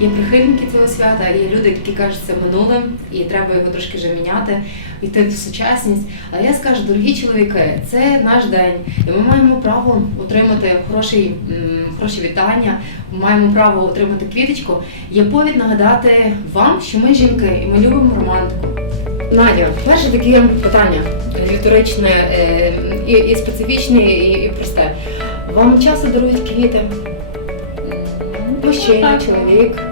Є прихильники цього свята, є люди, які кажуть, це минуле, і треба його трошки вже міняти, йти в сучасність. Але я скажу, дорогі чоловіки, це наш день, і ми маємо право отримати хороший, м, хороші вітання, ми маємо право отримати квіточку. Є повід нагадати вам, що ми жінки, і ми любимо романтику. Надя, перше таке питання риторичне е, і, і специфічне, і, і просте. Вам часто дарують квіти? Мужчина, Так. чоловік. Чоловік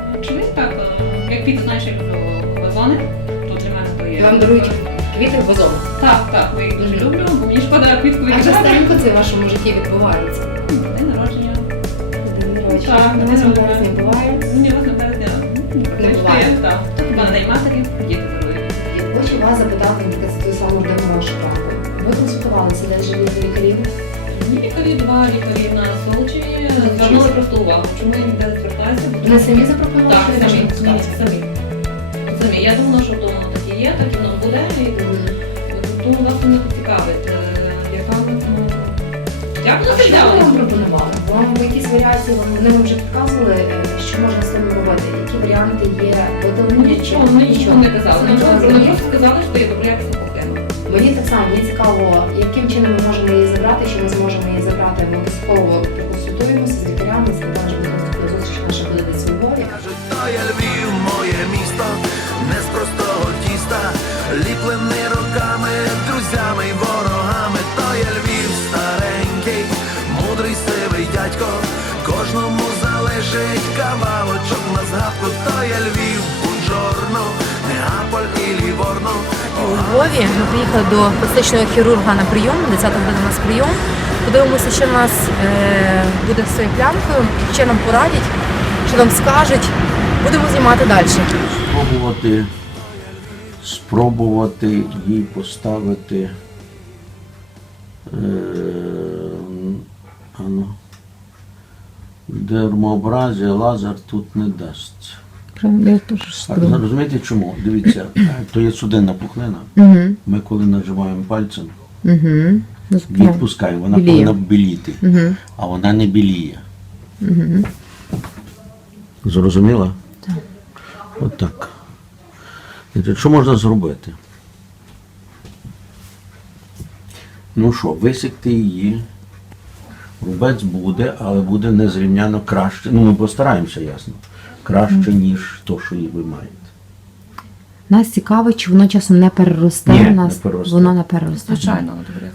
Вам дарують квіти в вазон. Так, так, я їх дуже люблю, бо мені шкода квітку А віддавати. частенько це в вашому житті відбувається. День народження. День народження. Так, На день 8 народження. березня буває. Ні, вас не березня. Не буває. Так, то хіба на день матері діти дарують. І Хочу вас запитати, наприклад, самою можливо вашу правду. Ви консультувалися, де живі лікарів? Мені лікарі, два лікарі на Солочі звернули просто увагу, чому я ніде не звертаюся. бо Ви самі запропонували? Так, самі, самі, самі. Самі. Я думала, що то є, так воно буде. І тому мене цікавить, е, яка в них, ну, як воно А що вам пропонували? Вам якісь варіації, вам- вони вам вже підказували, е, що можна з цим робити? Які варіанти є видалення? Нічого, вони нічого не казали. Це Нічого, нічого не просто сказали, що є добре якісна пухлина. Мені так само мені цікаво, яким чином ми можемо її забрати, що ми зможемо її забрати. Ми обов'язково проконсультуємося з лікарями, з наступна зустріч наша буде десь у Львові. Кажуть, то є Львів, ліплений роками, друзями й ворогами, то є Львів старенький, мудрий сивий дядько, кожному залежить кавалочок на згадку, то є Львів, Бунжорно, Неаполь і Ліворно. У Львові ми приїхали до пластичного хірурга на прийом, 10 година у нас прийом. Подивимося, що в нас е, буде з цією плямкою, що нам порадять, що нам скажуть. Будемо знімати далі. спробувати, спробувати їй поставити е, ану, дермообразія лазер тут не дасть. Я теж А розумієте чому? Дивіться, то є судинна пухлина. Угу. Ми коли нажимаємо пальцем, Угу. відпускаємо, вона біліє. повинна біліти, Угу. а вона не біліє. Зрозуміла? Так. Отак. Що можна зробити? Ну що, висікти її. Рубець буде, але буде незрівняно краще. Ну, ми постараємося, ясно. Краще, ніж то, що ви маєте. Нас цікаво, чи воно часом не переросте Ні, у нас. не переросте. Воно не переросте. Звичайно, добре.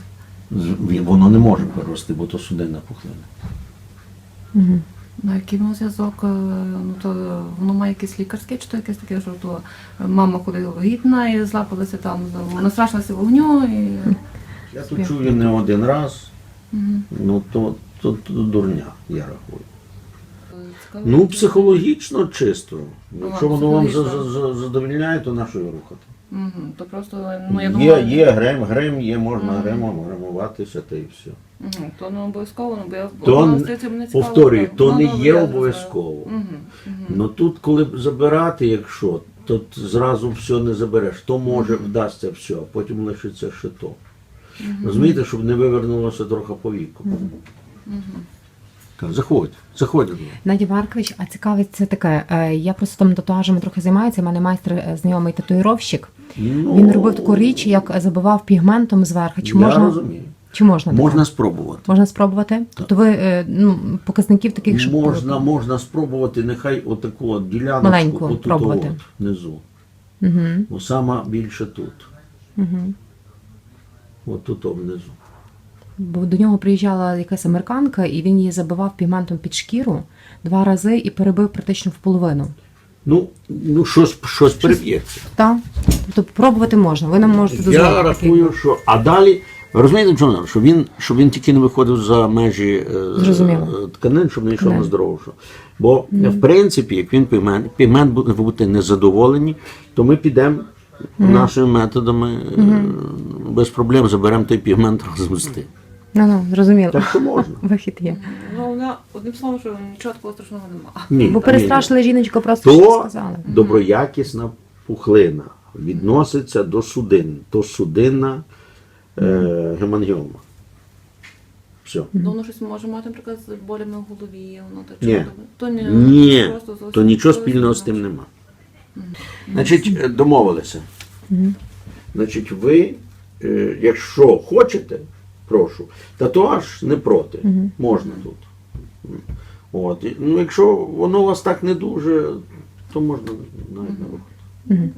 Воно не може перерости, бо то судинна пухлина. На який зв'язок, е, ну то воно має якийсь лікарський, чи то якесь таке, що то мама ходила вагітна і злапалася там, настрашилася вогню і. Я тут чую не один раз, ну то, то, то дурня, я рахую. Ну, психологічно чисто. Якщо воно вам за- за- за- задовільняє, то на що його рухати? Мгм, То просто, ну я є, думаю, є грим, грим, є, можна Мгм. гримом гримуватися, та і все. Мгм, то не обов'язково, ну бо я То вона, н- здається, мене цікаво, Повторюю, так. то Ну, не є зрозуміла. обов'язково. Мгм, мгм. Ну тут, коли б забирати, якщо, то зразу все не забереш. То може вдасться все, а потім лишиться ще то. Розумієте, щоб не вивернулося трохи по віку. Так, заходь, заходь. Людмила. Надя Маркович, а цікавить це таке. е, Я просто там татуажами трохи займаюся. У мене майстер е, знайомий татуїровщик. Ну, Він робив таку річ, як забивав пігментом зверху. Чи я можна розумію. Чи можна таке? Можна спробувати. можна спробувати? Тобто ви е, ну, показників таких, щоб Можна, можна спробувати, нехай отаку от діляночку Маленьку отут пробувати. от, внизу. Угу, Бо сама більше тут. угу. От тут внизу. Бо до нього приїжджала якась американка, і він її забивав пігментом під шкіру два рази і перебив практично в половину. Ну, ну щось, щось приб'ється. Так? Тобто пробувати можна. Ви нам можете дозволити. Я рахую, що. А далі, ви розумієте, чому? Що він, щоб він тільки не виходив за межі е, Зрозуміло. е, тканин, щоб не йшов на здоровшу. Бо, в принципі, як він пігмент, пігмент буде бути незадоволені, то ми підемо нашими методами е, без проблем заберемо той пігмент разом з тим. Ну, ну, зрозуміло. Так що можна. Вихід є. Ну, вона, одним словом, що нічого такого страшного немає. Ні, Бо ні. перестрашили жіночку, просто що сказали. доброякісна пухлина відноситься до судин, то судинна е, гемангіома. Все. Ну, воно щось може мати, наприклад, з болями в голові, воно так Ні. То, не, Ні, просто зовсім- то нічого зовсім спільного з тим нема. Значить, е, домовилися. Значить, ви, е, якщо хочете, прошу, татуаж не проти. Можна тут. От. і, Ну, якщо воно у вас так не дуже, то можна навіть не виходити.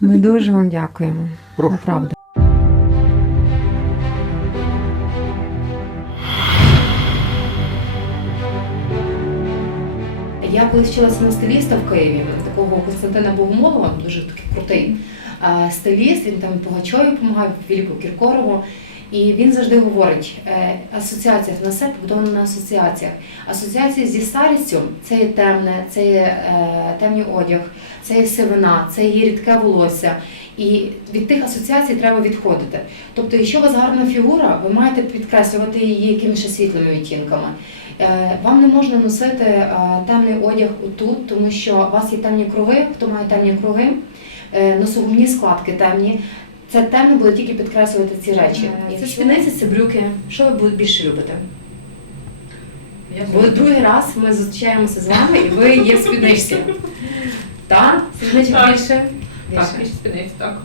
Ми дуже вам дякуємо. Прошу. Направду. Колись вчилася на стиліста в Києві, такого Константина Богомолова, дуже такий крутий стиліст, він там і Пугачові допомагав, Філіпу Кіркорову. І він завжди говорить, е, асоціація на все побудовано на асоціаціях. Асоціації зі старістю це є темне, це є е, темний одяг, це є сивина, це є рідке волосся. І від тих асоціацій треба відходити. Тобто, якщо у вас гарна фігура, ви маєте підкреслювати її якимись світлими відтінками. Е, Вам не можна носити темний одяг отут, тому що у вас є темні круги, хто має темні круги, носогубні складки темні. Це темно буде тільки підкреслювати ці речі. Е, Це спідниці, це брюки. Що ви бу- більше любите? Бо другий раз ми зустрічаємося з вами, і ви є в спідничці. Так? Спідничок Так. більше? Так, Більше. спідниць, так.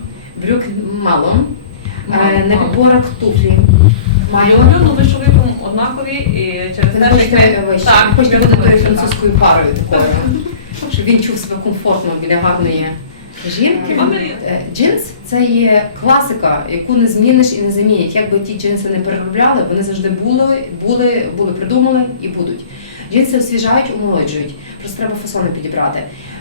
Брюк мало. Мало, Е, На мало. підборах туфлі. Я Маю. люблю, ну ви з чоловіком однакові і через Ви те, не хочете вище, Так, ви хочете бути тою французькою парою такою, щоб він чув себе комфортно біля гарної жінки. Е, Джинс це є класика, яку не зміниш і не замінять. Як би ті джинси не переробляли, вони завжди були, були, були придумали і будуть. Джинси освіжають, омолоджують. Просто треба фасони підібрати.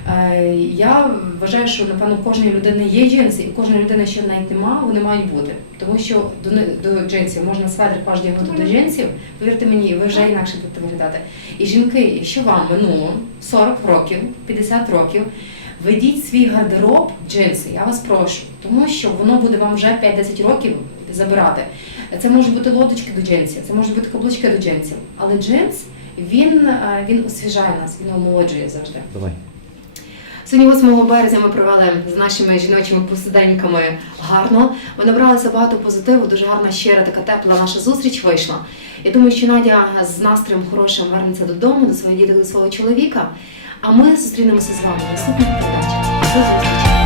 Е, Я вважаю, що напевно у кожної людини є джинси, і у кожної людини, що навіть нема, вони мають бути. Тому що до, до джинсів можна светр ваш дягнути до джинсів, повірте мені, ви вже інакше будете виглядати. І жінки, що вам минуло 40 років, 50 років, ведіть свій гардероб джинси, я вас прошу, тому що воно буде вам вже 5-10 років забирати. Це можуть бути лодочки до джинсів, це можуть бути каблучки до джинсів. Але джинс він, е, він освіжає нас, він омолоджує завжди. Давай. Сьогодні 8 березня ми провели з нашими жіночими посиденьками гарно. Ми набралися багато позитиву, дуже гарна, щира, така тепла наша зустріч вийшла. Я думаю, що Надя з настроєм хорошим вернеться додому, до своїх дітей, до свого чоловіка. А ми зустрінемося з вами наступних передачах. До зустрічі!